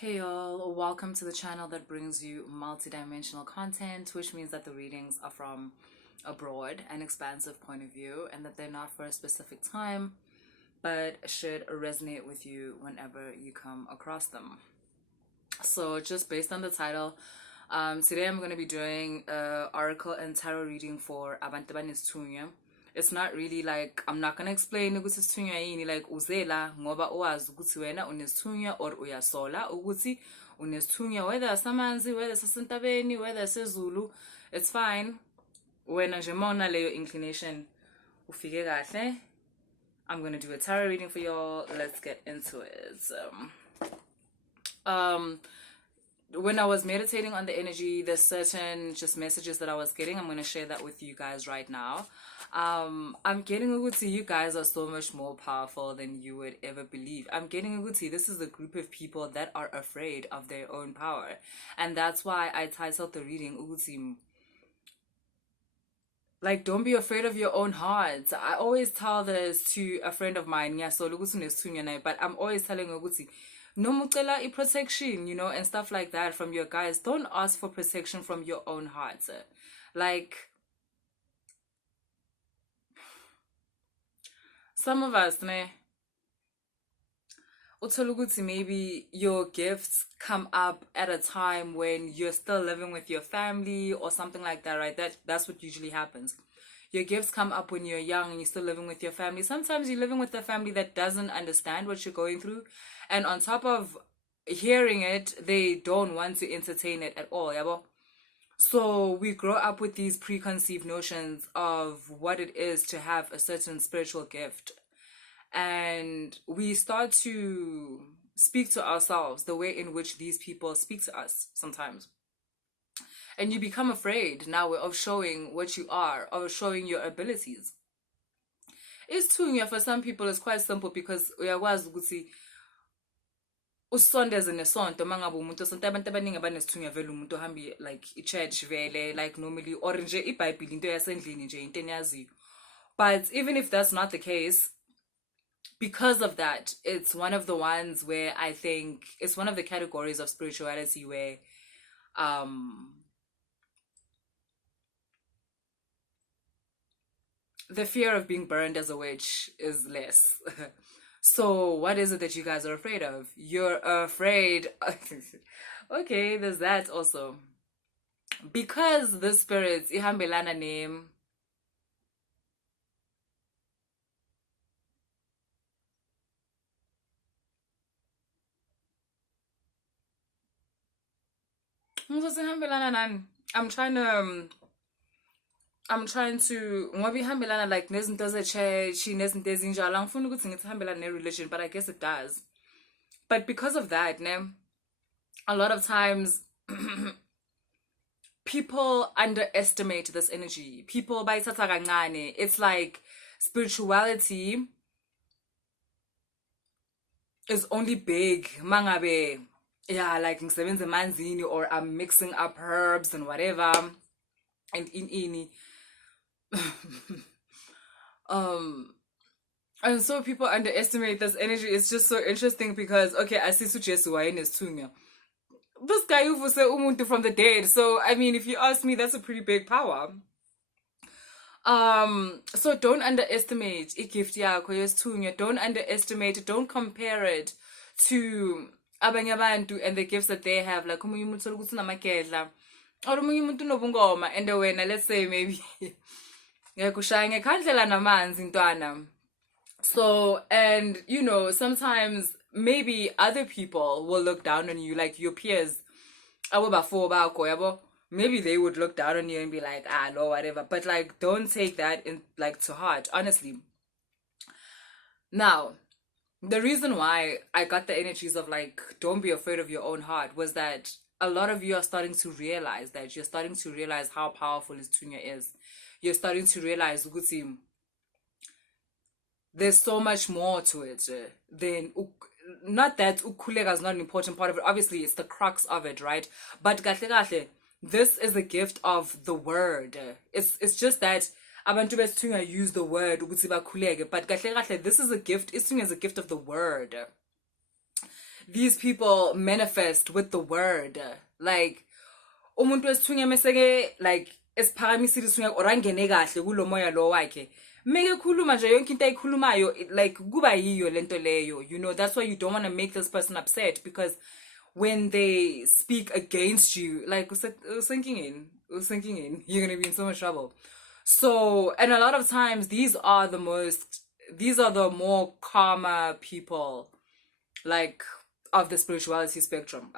Hey y'all, welcome to the channel that brings you multidimensional content, which means that the readings are from a broad and expansive point of view and that they're not for a specific time, but should resonate with you whenever you come across them. So just based on the title, today I'm going to be doing an oracle and tarot reading for abantu abanesithunywa. It's not really like, I'm not going to explain ukuthi isithunywa yini, like uzela ngoba uwazi ukuthi wena unesithunywa or uyasola ukuthi unesithunywa, whether samanzi, whether sasentabeni, whether sezulu, it's fine. Wena nje mawuna leyo inclination ufike kahle. I'm going to do a tarot reading for y'all. Let's get into it. When I was meditating on the energy, there's certain just messages that I was getting. I'm going to share that with you guys right now. I'm getting a good see you guys are so much more powerful than you would ever believe. I'm getting a good see this is a group of people that are afraid of their own power. And that's why I titled the reading Uguti. Like, don't be afraid of your own heart. I always tell this to a friend of mine, yeah, so but I'm always telling Uguti, no mucela protection, you know, and stuff like that from your guys. Don't ask for protection from your own heart. Like, some of us, ne, maybe your gifts come up at a time when you're still living with your family or something like that, right? That's what usually happens. Your gifts come up when you're young and you're still living with your family. Sometimes you're living with a family that doesn't understand what you're going through. And on top of hearing it, they don't want to entertain it at all. Yabo? So we grow up with these preconceived notions of what it is to have a certain spiritual gift. And we start to speak to ourselves the way in which these people speak to us sometimes. And you become afraid now of showing what you are, of showing your abilities. Isithunywa for some people is quite simple because uyakwazi ukuthi usondeze nesonto mangabe umuntu osonto abantu abaningi abanesithunywa vele umuntu ohambi like i-church vele like normally or nje iBhayibheli into yasendlini nje into eniyaziyo. But even if that's not the case, because of that, it's one of the ones where I think it's one of the categories of spirituality where the fear of being burned as a witch is less. So what is it that you guys are afraid of? You're afraid. Okay, there's that also. Because the spirits, ihambelana name. I'm trying to ngoba ihambelana like nezinto ze-church nezinto ezinjalo angifuni ukuthi ngithi ihambelana ne-religion, but I guess it does. But because of that, a lot of times people underestimate this energy. People bayithatha kancane. It's like spirituality is only big mangabe, yeah, like ngisebenza emanzini or I'm mixing up herbs and whatever and ini. And so people underestimate this energy. It's just so interesting because okay, I see Jesu Tunya. This guy uvuse umuntu from the dead. So I mean, if you ask me, that's a pretty big power. So don't underestimate igift yakho yesithunywa. Don't underestimate it. Don't compare it to abanye abantu and the gifts that they have. Like omunye umuntu uthola ukuthi unamagedla or omunye umuntu unobungoma and wena, let's say maybe yakushaya ngekhandlela namanzi ntwana. So, and you know, sometimes maybe other people will look down on you, like your peers. Maybe they would look down on you and be like, ah, no, whatever. But like, don't take that in like to heart, honestly. Now, the reason why I got the energies of like, don't be afraid of your own heart was that a lot of you are starting to realize that you're starting to realize how powerful Tunya is. You're starting to realize, Uguti, there's so much more to it than not that ukulega is not an important part of it. Obviously, it's the crux of it, right? But this is a gift of the word. It's just that abantu besithunywa use the word ukuthi bakhuleke, but this is a gift. Isithunywa is a gift of the word. these people manifest with the word. Like, umuntu wesithunywa meseke like esiphakamisile isithunywa orangene kahle kulo moya lo wakhe. Meke khuluma nje yonke into ayikhulumayo like kuba yiyo lento leyo. You know, that's why you don't want to make this person upset, because when they speak against you, like sinking in, you're gonna be in so much trouble. So, and a lot of times these are the more calmer people, like of the spirituality spectrum.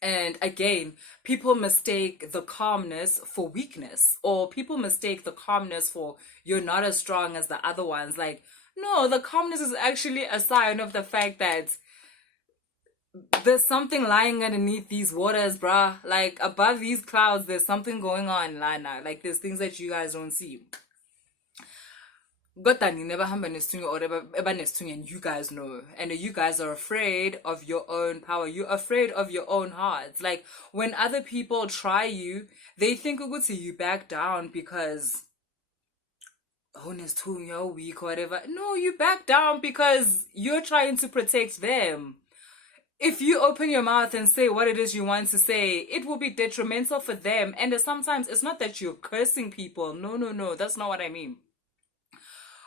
And again, people mistake the calmness for weakness, or people mistake the calmness for you're not as strong as the other ones. Like, no, the calmness is actually a sign of the fact that there's something lying underneath these waters, bruh. Like, above these clouds, there's something going on, Lana. Like, there's things that you guys don't see. Gotani never hamba nesithunywa or eba nesithunywa, and you guys know. And you guys are afraid of your own power. You're afraid of your own hearts. Like, when other people try you, they think you back down because nesithunywa weak or whatever. No, you back down because you're trying to protect them. If you open your mouth and say what it is you want to say, it will be detrimental for them. And sometimes it's not that you're cursing people. No, that's not what I mean.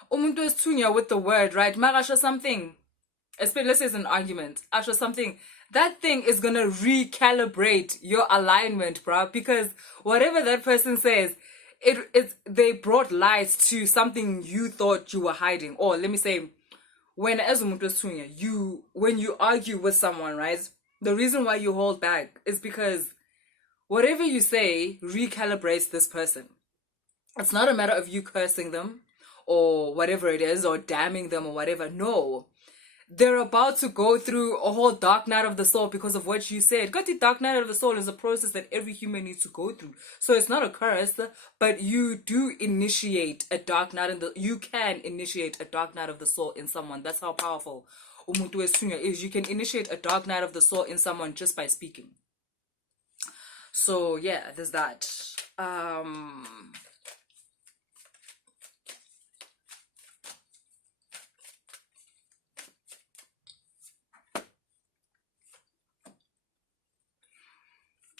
Umuntu wesithunywa with the word, right? Magasha something, especially let's say it's an argument, asha something, that thing is gonna recalibrate your alignment, bro. Because whatever that person says, they brought light to something you thought you were hiding. Or let me say, when you argue with someone, right, the reason why you hold back is because whatever you say recalibrates this person. It's not a matter of you cursing them or whatever it is, or damning them or whatever. No, they're about to go through a whole dark night of the soul because of what you said. Got the dark night of the soul is a process that every human needs to go through. So it's not a curse, but you do initiate a dark night you can initiate a dark night of the soul in someone. That's how powerful umuntu wesithunywa is. You can initiate a dark night of the soul in someone just by speaking. So yeah, there's that.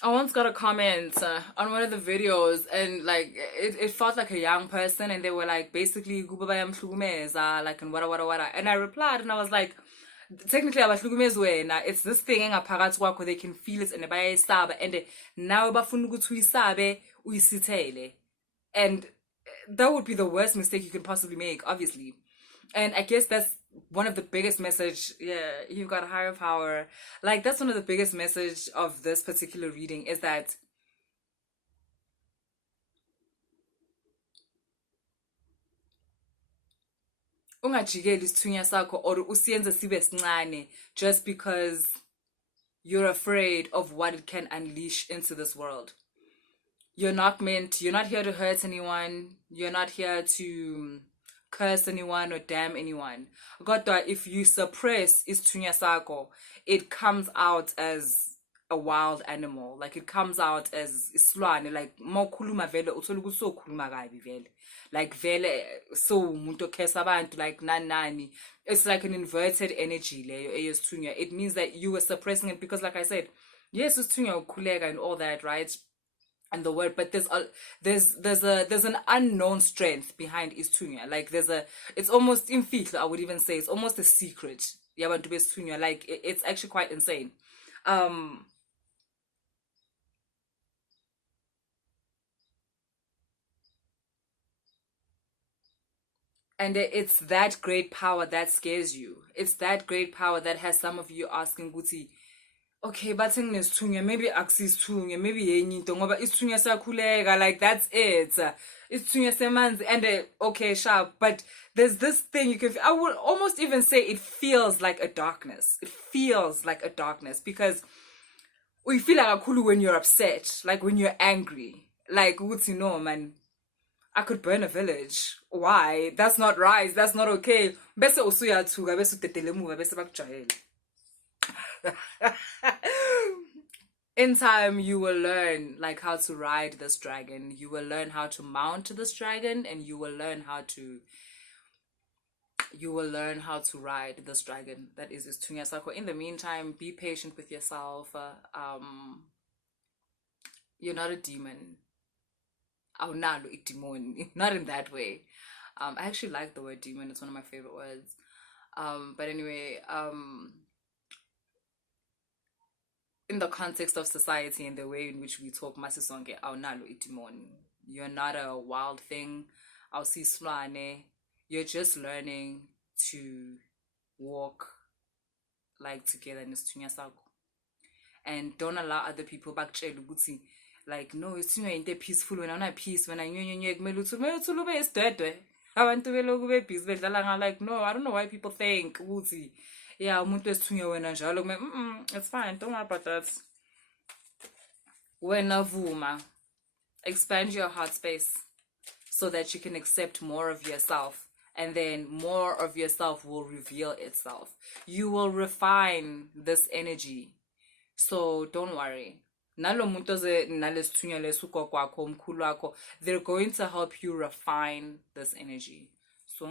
I once got a comment on one of the videos, and like it felt like a young person, and they were like basically like and what, and I replied and I was like, technically it's this thing engaphakathi kwakho, they can feel it and bayayisaba, and now bafuna ukuthi uyisabe uyisithele, and that would be the worst mistake you can possibly make, obviously. And I guess that's one of the biggest message. Yeah, you've got a higher power. Like, that's one of the biggest message of this particular reading, is that ungajikeli isithunywa sakho or usiyenze sibe sincane just because you're afraid of what it can unleash into this world. You're not here to hurt anyone. You're not here to curse anyone or damn anyone. Kodwa, if you suppress isithunywa sakho, it comes out as a wild animal. Like, it comes out as isilwane. Like, mawukhuluma vele uthola ukuthi sokhuluma kabi vele. Like, vele so umuntu okesa abantu like nani. It's like an inverted energy leyo eyesithunywa. It means that you were suppressing it because, like I said, yes, isithunywa ukukhuleka and all that, right? And the word, but there's an unknown strength behind isithunywa. Like, it's almost imfihlo, I would even say. It's almost a secret. Yabantu besithunywa. Like, it's actually quite insane. And it's that great power that scares you. It's that great power that has some of you asking, Guti, okay, but maybe akusisithunywa, maybe yenye into ngoba isithunywa siyakhuleka, like, that's it. Isithunywa semanzi, and okay, sharp, but there's this thing you can, I would almost even say it feels like a darkness. It feels like a darkness because we feel like kakhulu when you're upset, like when you're angry. Like, Guti, no, man, I could burn a village. Why? That's not right. That's not okay. Bese usuyathuka, bese utetelemuka, bese bakujayela. In time, you will learn like how to ride this dragon. You will learn how to mount this dragon, and you will learn how to you will learn how to ride this dragon that is isithunywa sakho. In the meantime, be patient with yourself. You're not a demon. Awunalo idemon. Not in that way. I actually like the word demon. It's one of my favorite words. But anyway, in the context of society and the way in which we talk, masisonke awunalo idemon. You're not a wild thing. Awusisilwane. You're just learning to walk like together in isithunywa sakho. And don't allow other people bakutshela ukuthi like no isithunywa into peaceful wena una peace wena nyonyonye kumele uthi ube isidedwe abantu beloku be busy bedlala nga like no, I don't know why people think ukuthi yeah umuntu wesithunywa wena njalo it's fine, don't worry about that. Wena vuma, expand your heart space so that you can accept more of yourself, and then more of yourself will reveal itself. You will refine this energy. So don't worry. Nalo muntu nalesithunywa lesuko kwakho umkhulu wakho, they're going to help you refine this energy. So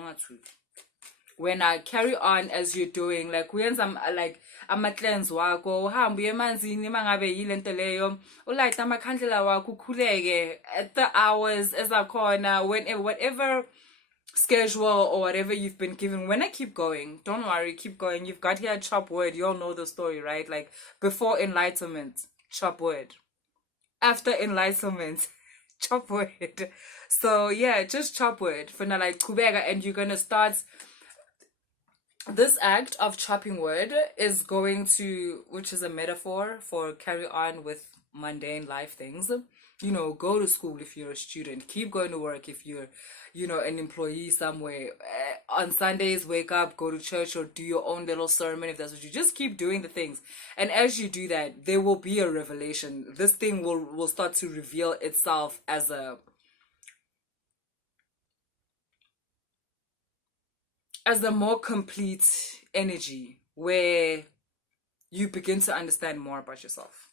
when I carry on as you're doing, like kuyenza like ama-cleanse wako, uhambe uye emanzini mangabe yile nto leyo, ulayite amakhandlela wakho ukhuleke at the hours ezakhona, whenever, whatever schedule or whatever you've been given. When I keep going, don't worry, keep going. You've got here chop word. You all know the story, right? Like before enlightenment, chop word. After enlightenment, chop word. So yeah, just chop word for now, like kubega, and you're gonna start. This act of chopping wood is going to, which is a metaphor for carry on with mundane life things. You know, go to school if you're a student. Keep going to work if you're, you know, an employee somewhere. On Sundays, wake up, go to church, or do your own little sermon if that's what you. Just keep doing the things. And as you do that, there will be a revelation. This thing will start to reveal itself as a more complete energy where you begin to understand more about yourself.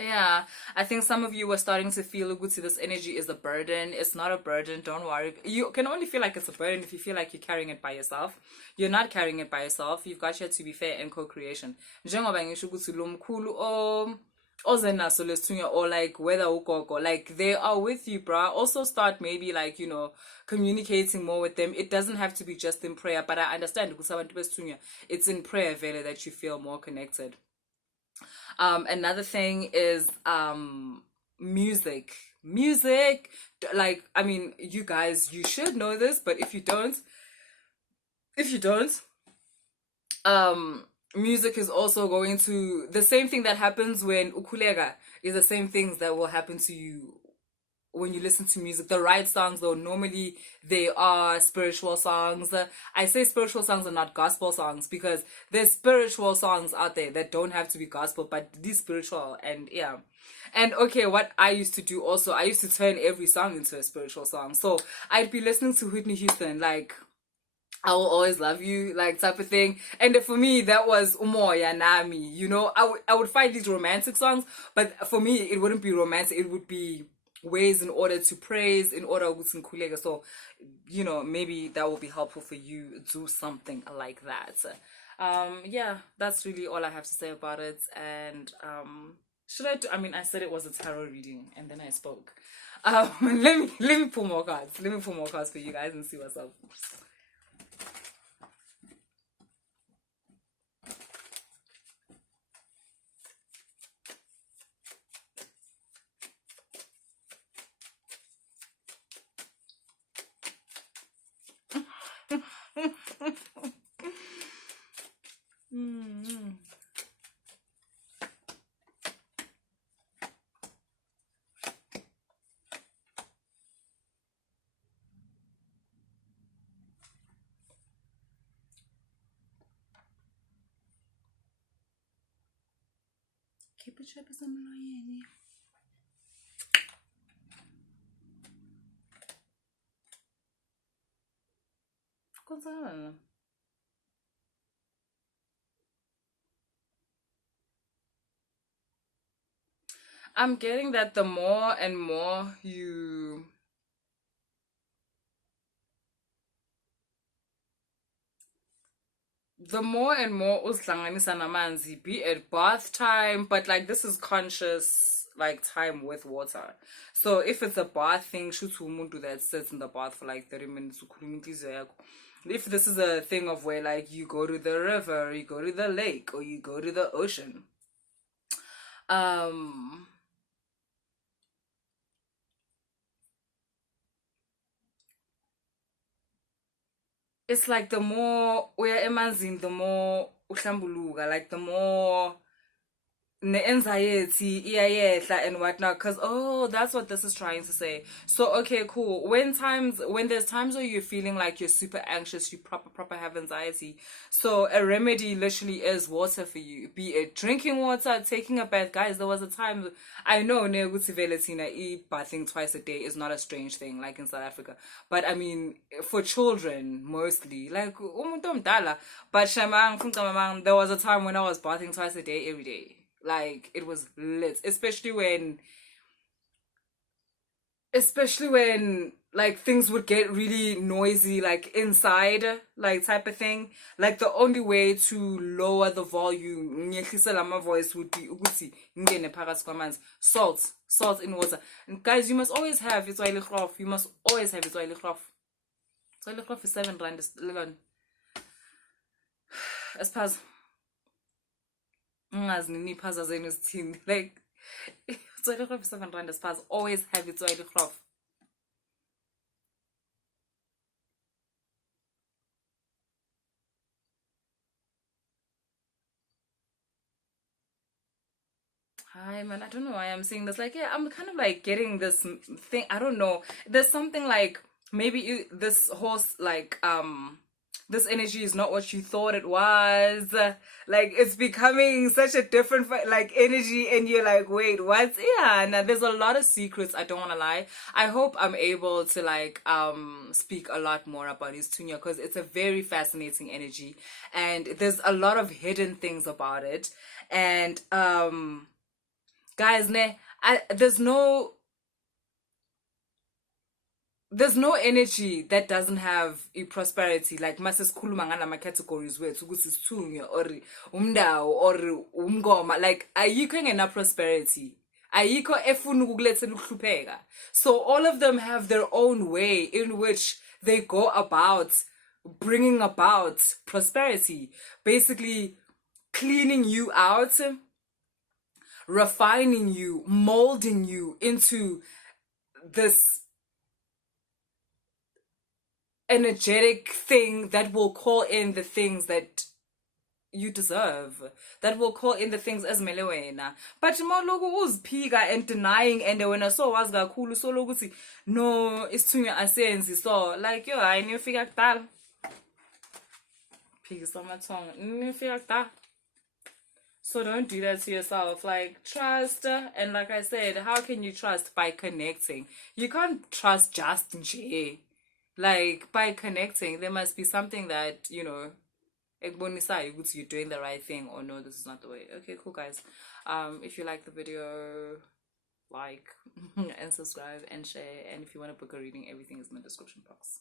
Yeah, I think some of you were starting to feel good. See, this energy is a burden. It's not a burden. Don't worry. You can only feel like it's a burden if you feel like you're carrying it by yourself. You're not carrying it by yourself. You've got here to be fair and co-creation. Njengoba ngisho ukuthi lo mkhulu ozenaso lesithunywa, or like whether ugogo, like they are with you, bruh. Also start maybe like, you know, communicating more with them. It doesn't have to be just in prayer, but I understand because abantu besithunywa, it's in prayer vele that you feel more connected. Another thing is music. Like, I mean, you guys, you should know this, but if you don't, music is also going to, the same thing that happens when ukulega is the same things that will happen to you when you listen to music. The right songs, though, normally they are spiritual songs. I say spiritual songs are not gospel songs because there's spiritual songs out there that don't have to be gospel, but these spiritual. And yeah. And okay, what I used to do also, I used to turn every song into a spiritual song. So I'd be listening to Whitney Houston, like I will always love you, like type of thing. And for me, that was umoya nami. You know, I would find these romantic songs, but for me, it wouldn't be romantic. It would be ways in order to praise, in order to nkulega. So, you know, maybe that will be helpful for you. Do something like that. Yeah, that's really all I have to say about it. And should I? I mean, I said it was a tarot reading, and then I spoke. Let me pull more cards. Let me pull more cards for you guys and see what's up. Keep it chip emloyeni. Konzana. I'm getting that the more and more uzihlanganisa namanzi, be it bath time, but like this is conscious like time with water. So if it's a bath thing, shoot umuntu that sits in the bath for like 30 minutes. If this is a thing of where like you go to the river, you go to the lake, or you go to the ocean, um it's like the more we're emanzini, the more uhlambuluka, like the more anxiety iyayehla and whatnot, because that's what this is trying to say. So okay, cool. When there's times where you're feeling like you're super anxious, you proper have anxiety, so a remedy literally is water for you, be it drinking water, taking a bath. Guys, there was a time, I know bathing twice a day is not a strange thing like in South Africa, but I mean for children mostly, like umuntu omdala. But shamang, there was a time when I was bathing twice a day every day. Like it was lit, especially when like things would get really noisy, like inside, like type of thing. Like the only way to lower the volume, my voice, would be salt in water. And guys, you must always have your toilet cloth. You must always have your toilet cloth. Toilet cloth is 7 rand. As pas. Like toilet cloth is 7 rand. As pas, always have your toilet cloth. Hi, man. I don't know why I'm saying this. Like, yeah, I'm kind of like getting this thing. I don't know. There's something like maybe this horse, like, this energy is not what you thought it was. Like, it's becoming such a different, like, energy, and you're like, wait, what? Yeah, now there's a lot of secrets. I don't want to lie. I hope I'm able to, like, speak a lot more about ISITHUNYWA, because it's a very fascinating energy, and there's a lot of hidden things about it. And, guys, there's no energy that doesn't have a prosperity. Like masesikhuluma ngala categories wethu ukuthi sithunywa or umndawo or umngoma, like ayikho engena prosperity, ayikho efuna ukukulethela ukuhlupheka. So all of them have their own way in which they go about bringing about prosperity, basically cleaning you out, refining you, molding you into this energetic thing that will call in the things that you deserve, that will call in the things as wena. But moloku uzphika and denying, and when I saw was kakhulu so lokuthi no isithunywa asenzi, so like yo hayi niyofika kudala phikisa amathonga niyofika kudala. So don't do that to yourself. Like, trust. And like I said, how can you trust? By connecting. You can't trust just J. Like, by connecting, there must be something that, you're doing the right thing, or no, this is not the way. Okay, cool, guys. If you like the video, like and subscribe and share. And if you want to book a reading, everything is in the description box.